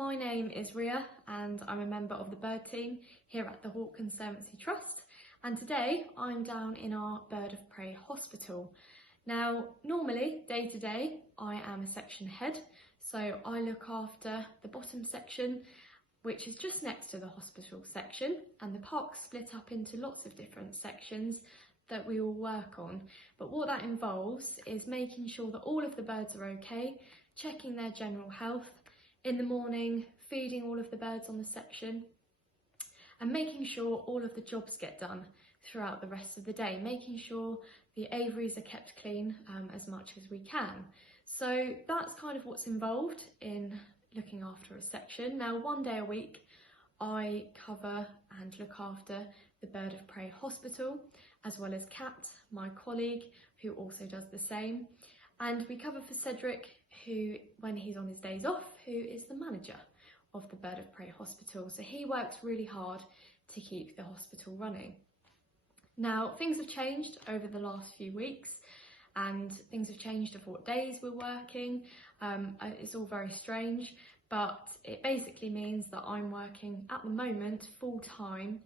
My name is Ria and I'm a member of the bird team here at the Conservancy Trust, and today I'm down in our Bird of Prey hospital. Now normally day to day I am a section head, so I look after the bottom section, which is just next to the hospital section, and the park's split up into lots of different sections that we all work on. But what that involves is making sure that all of the birds are okay, checking their general health, in the morning feeding all of the birds on the section, and making sure all of the jobs get done throughout the rest of the day, making sure the aviaries are kept clean as much as we can. So that's kind of what's involved in looking after a section. Now, one day a week I cover and look after the Bird of Prey hospital, as well as Kat, my colleague, who also does the same. And we cover for Cedric, who, when he's on his days off, who is the manager of the Bird of Prey hospital. So he works really hard to keep the hospital running. Now, things have changed over the last few weeks, and things have changed of what days we're working. It's all very strange, but it basically means that I'm working at the moment full time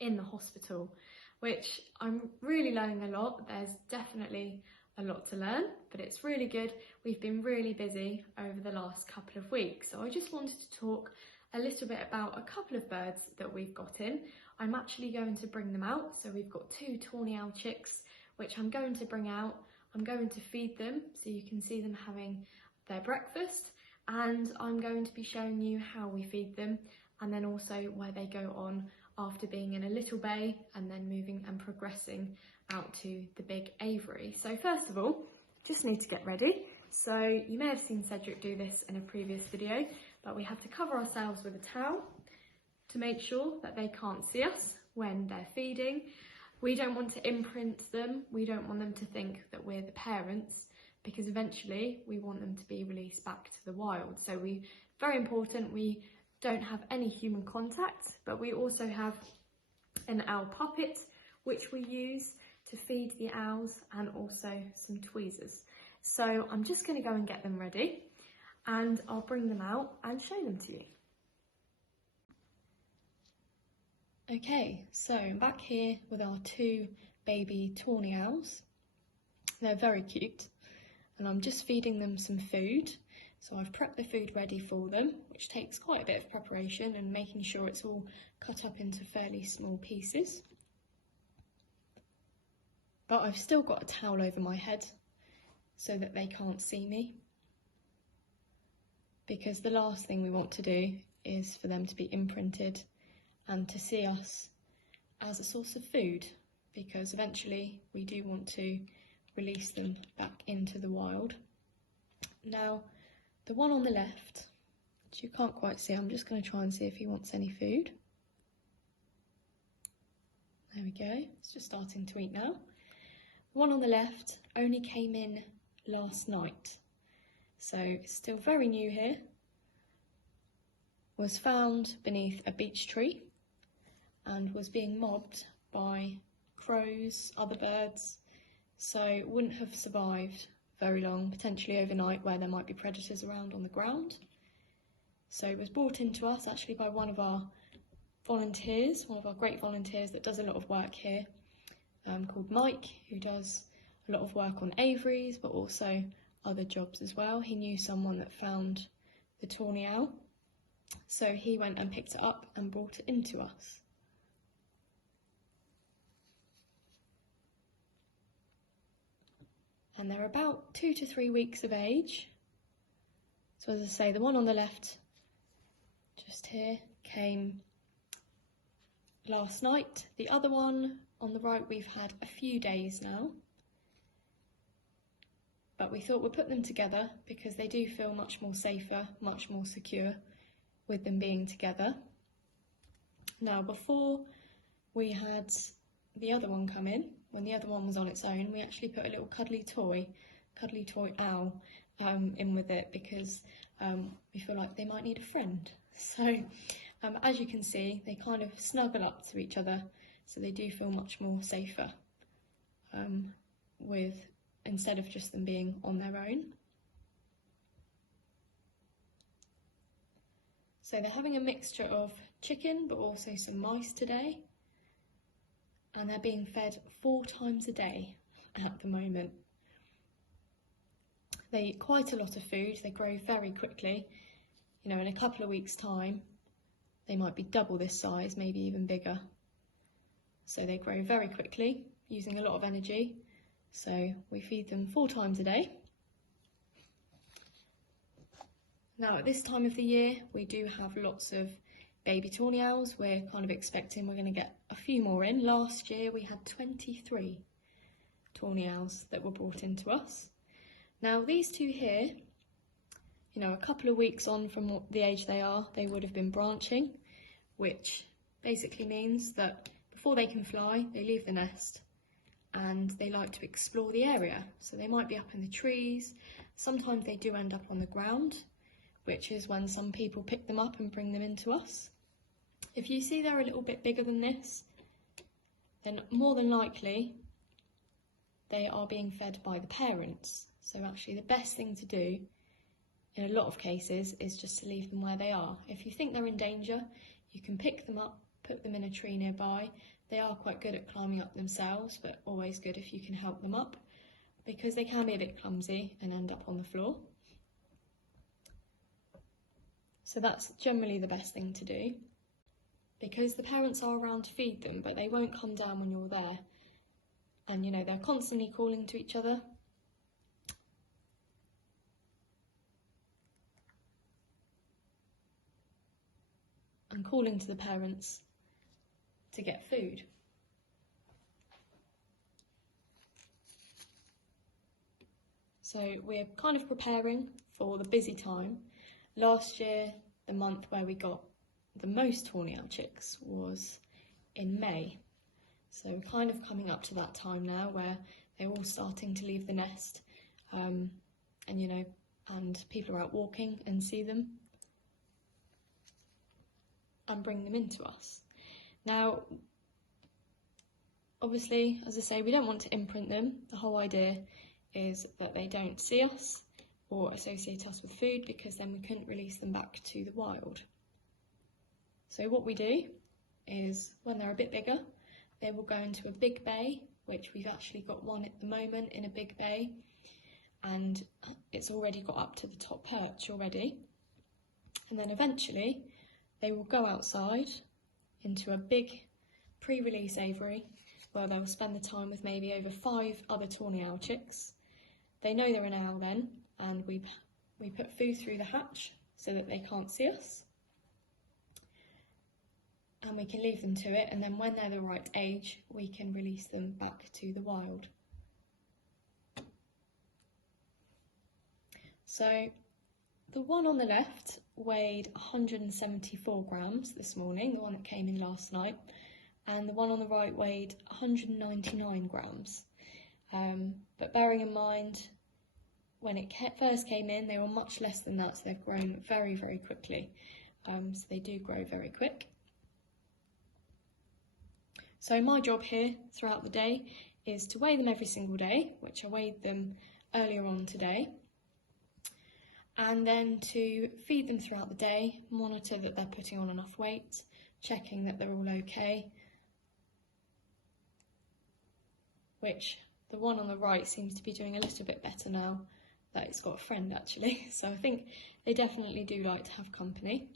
in the hospital, which I'm really learning a lot. There's definitely a lot to learn, but it's really good. We've been really busy over the last couple of weeks, so I just wanted to talk a little bit about a couple of birds that we've got in. I'm actually going to bring them out, so we've got 2 Tawny Owl chicks which I'm going to bring out. I'm going to feed them so you can see them having their breakfast, and I'm going to be showing you how we feed them, and then also where they go on after being in a little bay and then moving and progressing out to the big aviary. So first of all, just need to get ready. So you may have seen Cedric do this in a previous video, but we have to cover ourselves with a towel to make sure that they can't see us when they're feeding. We don't want to imprint them. We don't want them to think that we're the parents, because eventually we want them to be released back to the wild. So very important, we don't have any human contact, but we also have an owl puppet which we use to feed the owls, and also some tweezers. So I'm just going to go and get them ready, and I'll bring them out and show them to you. Okay, so I'm back here with our 2 baby Tawny Owls. They're very cute, and I'm just feeding them some food. So I've prepped the food ready for them, which takes quite a bit of preparation and making sure it's all cut up into fairly small pieces. But I've still got a towel over my head so that they can't see me, because the last thing we want to do is for them to be imprinted and to see us as a source of food, because eventually we do want to release them back into the wild. Now, the one on the left, which you can't quite see, I'm just going to try and see if he wants any food. There we go, it's just starting to eat now. The one on the left only came in last night, so it's still very new here. Was found beneath a beech tree and was being mobbed by crows, other birds, so wouldn't have survived very long, potentially overnight, where there might be predators around on the ground. So it was brought into us actually by one of our volunteers, one of our great volunteers that does a lot of work here, called Mike, who does a lot of work on aviaries but also other jobs as well. He knew someone that found the Tawny Owl, so he went and picked it up and brought it into us. And they're about 2 to 3 weeks of age. So as I say, the one on the left, just here, came last night. The other one on the right we've had a few days now, but we thought we'd put them together because they do feel much more safer, much more secure with them being together. Now, before we had the other one come in, when the other one was on its own, we actually put a little cuddly toy owl in with it, because we feel like they might need a friend. So as you can see, they kind of snuggle up to each other, so they do feel much more safer instead of just them being on their own. So they're having a mixture of chicken but also some mice today, and they're being fed 4 times a day at the moment. They eat quite a lot of food, they grow very quickly. You know, in a couple of weeks' time they might be double this size, maybe even bigger. So they grow very quickly, using a lot of energy. So we feed them 4 times a day. Now at this time of the year we do have lots of baby tawny owls. We're kind of expecting we're going to get a few more in. Last year we had 23 tawny owls that were brought into us. Now these two here, you know, a couple of weeks on from the age they are, they would have been branching, which basically means that before they can fly, they leave the nest and they like to explore the area. So they might be up in the trees, sometimes they do end up on the ground, which is when some people pick them up and bring them into us. If you see they're a little bit bigger than this, then more than likely they are being fed by the parents. So actually the best thing to do in a lot of cases is just to leave them where they are. If you think they're in danger, you can pick them up, put them in a tree nearby. They are quite good at climbing up themselves, but always good if you can help them up, because they can be a bit clumsy and end up on the floor. So that's generally the best thing to do, because the parents are around to feed them, but they won't come down when you're there. And you know, they're constantly calling to each other. And calling to the parents to get food. So we're kind of preparing for the busy time. Last year, the month where we got the most tawny owl chicks was in May. So we're kind of coming up to that time now where they're all starting to leave the nest, and you know, and people are out walking and see them and bring them into us. Now, obviously, as I say, we don't want to imprint them. The whole idea is that they don't see us or associate us with food, because then we couldn't release them back to the wild. So what we do is, when they're a bit bigger, they will go into a big bay, which we've actually got one at the moment in a big bay, and it's already got up to the top perch already. And then eventually they will go outside into a big pre-release aviary where they'll spend the time with maybe over 5 other tawny owl chicks. They know they're an owl then, and we put food through the hatch so that they can't see us. And we can leave them to it, and then when they're the right age, we can release them back to the wild. So the one on the left weighed 174 grams this morning, the one that came in last night, and the one on the right weighed 199 grams. But bearing in mind, when it first came in, they were much less than that, so they've grown very, very quickly. So they do grow very quick. So my job here throughout the day is to weigh them every single day, which I weighed them earlier on today, and then to feed them throughout the day, monitor that they're putting on enough weight, checking that they're all okay, which the one on the right seems to be doing a little bit better now that it's got a friend actually, so I think they definitely do like to have company.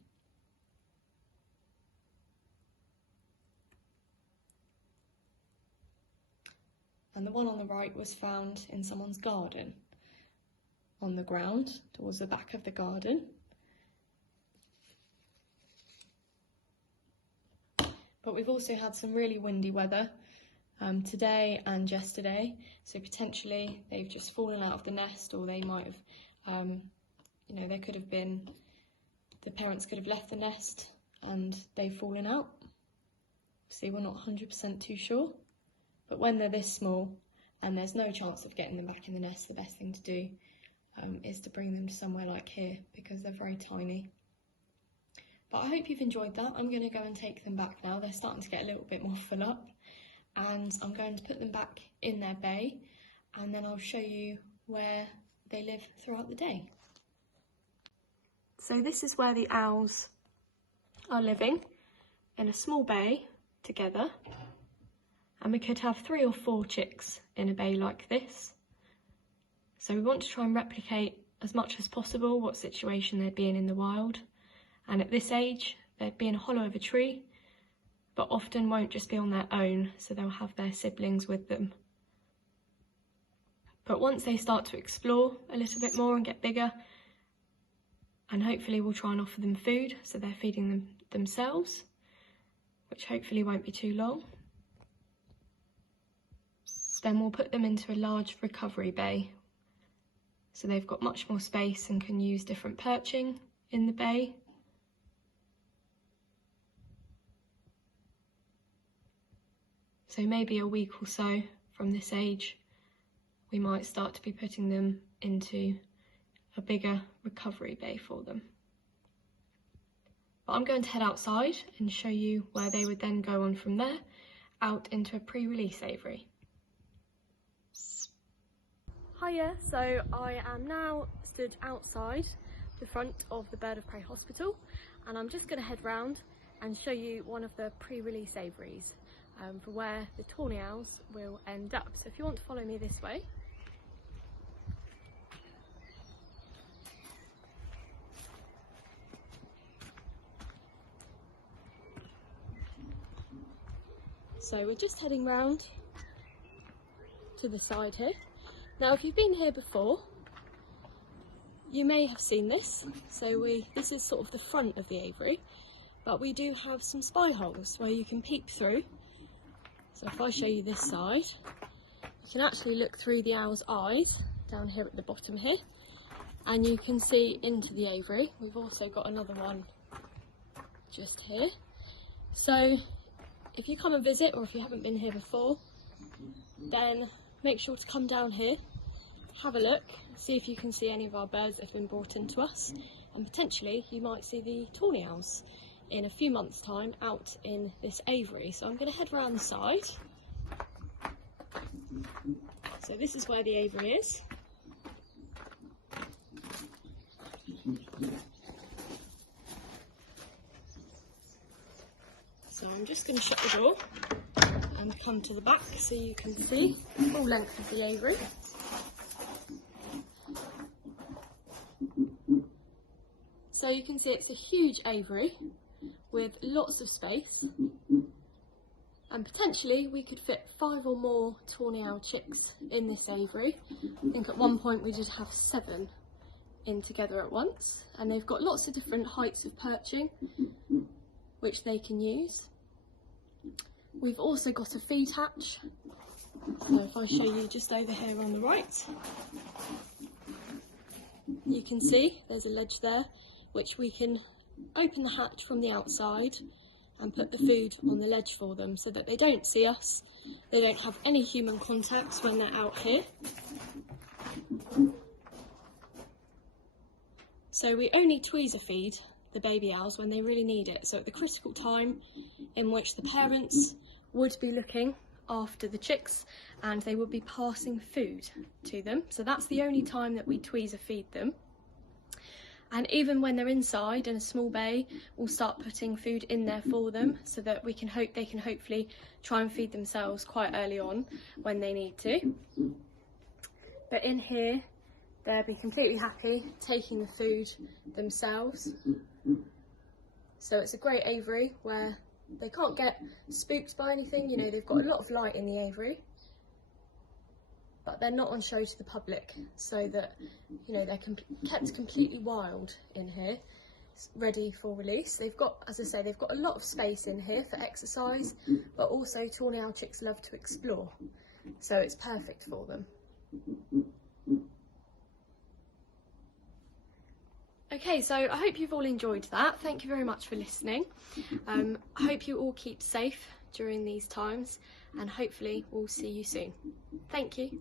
And the one on the right was found in someone's garden, on the ground, towards the back of the garden. But we've also had some really windy weather today and yesterday, so potentially they've just fallen out of the nest, or they might have, you know, there could have been, the parents could have left the nest and they've fallen out. See, we're not 100% too sure. But when they're this small and there's no chance of getting them back in the nest, the best thing to do is to bring them to somewhere like here, because they're very tiny. But I hope you've enjoyed that. I'm going to go and take them back now. They're starting to get a little bit more full up, and I'm going to put them back in their bay, and then I'll show you where they live throughout the day. So this is where the owls are living in a small bay together, and we could have 3 or 4 chicks in a bay like this. So we want to try and replicate as much as possible what situation they'd be in the wild. And at this age, they'd be in a hollow of a tree, but often won't just be on their own, so they'll have their siblings with them. But once they start to explore a little bit more and get bigger, and hopefully we'll try and offer them food, so they're feeding them themselves, which hopefully won't be too long. Then we'll put them into a large recovery bay, so they've got much more space and can use different perching in the bay. So maybe a week or so from this age, we might start to be putting them into a bigger recovery bay for them. But I'm going to head outside and show you where they would then go on from there, out into a pre-release aviary. Hiya, so I am now stood outside the front of the Bird of Prey Hospital, and I'm just going to head round and show you one of the pre-release aviaries for where the Tawny Owls will end up. So if you want to follow me this way. So we're just heading round to the side here. Now, if you've been here before, you may have seen this. So this is sort of the front of the aviary, but we do have some spy holes where you can peep through. So if I show you this side, you can actually look through the owl's eyes down here at the bottom here, and you can see into the aviary. We've also got another one just here. So if you come and visit, or if you haven't been here before, then make sure to come down here, have a look, see if you can see any of our birds that have been brought into us, and potentially you might see the Tawny Owls in a few months' time out in this aviary. So I'm going to head round the side. So this is where the aviary is. So I'm just going to shut the door and come to the back so you can see the full length of the aviary. So you can see it's a huge aviary with lots of space, and potentially we could fit 5 or more Tawny Owl chicks in this aviary. I think at one point we did have 7 in together at once, and they've got lots of different heights of perching which they can use. We've also got a feed hatch, so if I show you just over here on the right, you can see there's a ledge there which we can open the hatch from the outside and put the food on the ledge for them so that they don't see us, they don't have any human contacts when they're out here. So we only tweezer feed the baby owls when they really need it, so at the critical time in which the parents would be looking after the chicks and they would be passing food to them. So that's the only time that we tweezer feed them. And even when they're inside in a small bay, we'll start putting food in there for them so that they can hopefully try and feed themselves quite early on when they need to. But in here, they'll be completely happy taking the food themselves. So it's a great aviary where they can't get spooked by anything. You know, they've got a lot of light in the aviary, but they're not on show to the public, so that, you know, they're kept completely wild in here, ready for release. They've got, as I say, they've got a lot of space in here for exercise, but also Tawny Owl chicks love to explore, so it's perfect for them. Okay, so I hope you've all enjoyed that. Thank you very much for listening. I hope you all keep safe during these times, and hopefully we'll see you soon. Thank you.